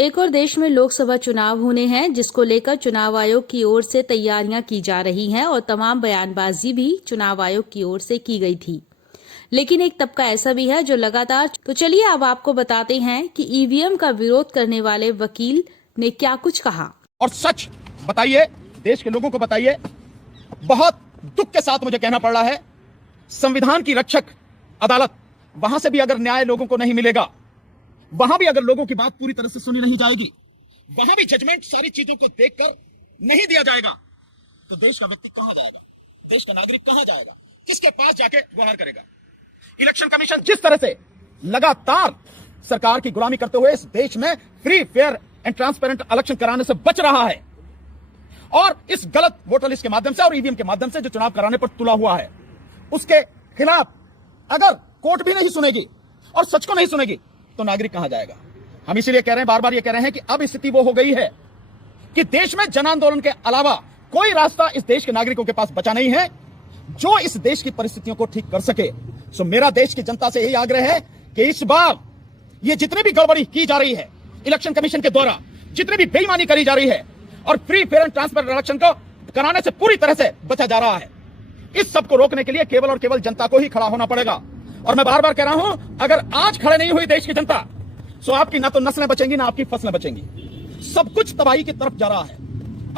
एक और देश में लोकसभा चुनाव होने हैं, जिसको लेकर चुनाव आयोग की ओर से तैयारियां की जा रही हैं और तमाम बयानबाजी भी चुनाव आयोग की ओर से की गई थी। लेकिन एक तबका ऐसा भी है जो लगातार तो चलिए अब आपको बताते हैं कि ईवीएम का विरोध करने वाले वकील ने क्या कुछ कहा। और सच बताइए, देश के लोगों को बताइए। बहुत दुख के साथ मुझे कहना पड़ रहा है, संविधान की रक्षक अदालत, वहां से भी अगर न्याय लोगों को नहीं मिलेगा, वहां भी अगर लोगों की बात पूरी तरह से सुनी नहीं जाएगी, वहां भी जजमेंट सारी चीजों को देखकर नहीं दिया जाएगा, तो देश का व्यक्ति कहां जाएगा, देश का नागरिक कहां जाएगा, किसके पास जाके गुहार करेगा। इलेक्शन कमीशन जिस तरह से लगातार सरकार की गुलामी करते हुए इस देश में free, fair and transparent election कराने से बच रहा है, और इस गलत वोटर लिस्ट के माध्यम से और ईवीएम के माध्यम से जो चुनाव कराने पर तुला हुआ है, उसके खिलाफ अगर कोर्ट भी नहीं सुनेगी और सच को नहीं सुनेगी, तो नागरिक कहां जाएगा। हम इसीलिए कह रहे हैं, बार बार ये कह रहे हैं कि अब स्थिति वो हो गई है कि देश में जन आंदोलन के अलावा कोई रास्ता इस देश के नागरिकों के पास बचा नहीं है जो इस देश की परिस्थितियों को ठीक कर सके। सो मेरा देश की जनता से यही आग्रह है कि इस बार ये जितनी भी गड़बड़ी की जा रही है इलेक्शन कमीशन के द्वारा, जितनी भी बेईमानी करी जा रही है और free, fair and transparent election को कराने से पूरी तरह से बचा जा रहा है, इस सब को रोकने के लिए केवल और केवल जनता को ही खड़ा होना पड़ेगा। और मैं बार बार कह रहा हूं, अगर आज खड़े नहीं हुई देश की जनता, सो आपकी ना तो नस्लें बचेंगी ना आपकी फसलें बचेंगी। सब कुछ तबाही की तरफ जा रहा है,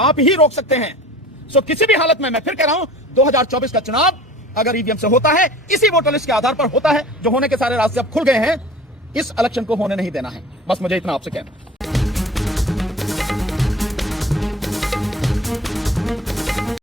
आप ही रोक सकते हैं। सो किसी भी हालत में मैं फिर कह रहा हूं, 2024 का चुनाव अगर ईवीएम से होता है, इसी वोटर लिस्ट के आधार पर होता है, जो होने के सारे रास्ते अब खुल गए हैं, इस इलेक्शन को होने नहीं देना है। बस मुझे इतना आपसे कहना है।